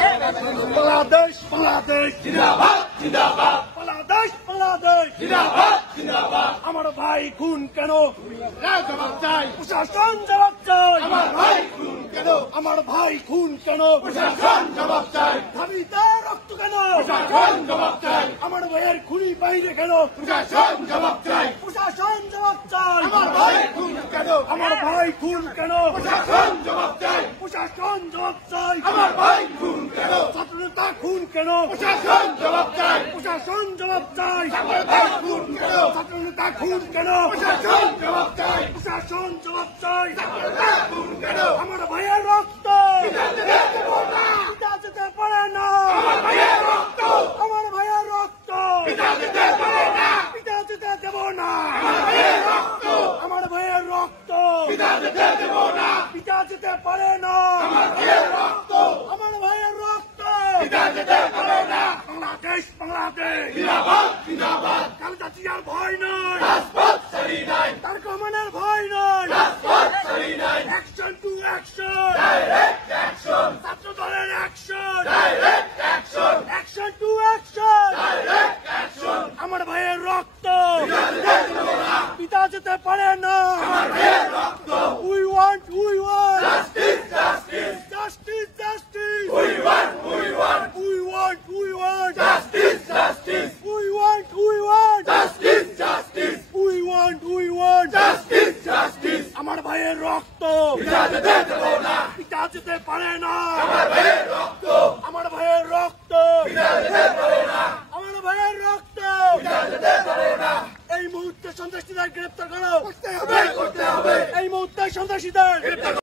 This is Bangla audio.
बांग्लादेश बांग्लादेश जिंदाबाद जिंदाबाद बांग्लादेश बांग्लादेश जिंदाबाद जिंदाबाद আমার ভাই খুন কেন জবাব চাই প্রশাসন জবাব চাই আমার ভাই খুন কেন আমার ভাই খুন কেন প্রশাসন জবাব চাই দাবিতে রক্ত কেন প্রশাসন জবাব চাই আমার ভাইয়ের খুনি বাইরে কেন প্রশাসন জবাব চাই প্রশাসন জবাব চাই আমার ভাই খুন কেন আমার ভাই খুন কেন প্রশাসন জবাব চাই প্রশাসন জবাব চাই আমার ভাই খুন কেন ছাত্রনেতা খুন কেন প্রশাসন জবাব চাই প্রশাসন জবাব চাই আমার ভাই খুন কেন ছাত্রনেতা খুন কেন প্রশাসন জবাব চাই প্রশাসন জবাব চাই ছাত্রনেতা খুন কেন আমার ভাইয়ের রক্ত পিতা যেতে পারে না আমার ভাইয়ের রক্ত আমার ভাইয়ের রক্ত পিতা যেতে পারে না পিতা যেতে দেব না আমার ভাইয়ের রক্ত আমার ভাইয়ের রক্ত পিতা যেতে দেব না পিতা যেতে পারে না আমার ভাইয়ের রক্ত আমার ভাইয়ের রক্ত পিতা যেতে পারে না বাংলাদেশ বাংলাদেশ জিন্দাবাদ জিন্দাবাদ খালেদা জিয়ার ভয় নাই রাজপথ ছাড়ি নাই তারেক রহমানের ভয় নাই রাজপথ ছাড়ি নাই action to action direct action ছাত্র দলের action direct action action to action direct action আমার ভাইয়ের রক্ত পিতা যেতে পারে না আমার ভাইয়ের রক্ত we want justice justice justice justice we want justice justice we want justice justice we want justice justice আমার ভাইয়ের রক্ত পিতা যেতে দেব না পিতা যেতে পারে না আমার ভাইয়ের রক্ত আমার ভাইয়ের রক্ত পিতা যেতে পারে না আমার ভাইয়ের রক্ত পিতা যেতে পারে না এই মুহূর্তে সন্ত্রাসীদের গ্রেফতার করো করতে হবে এই মুহূর্তে সন্ত্রাসীদের গ্রেফতার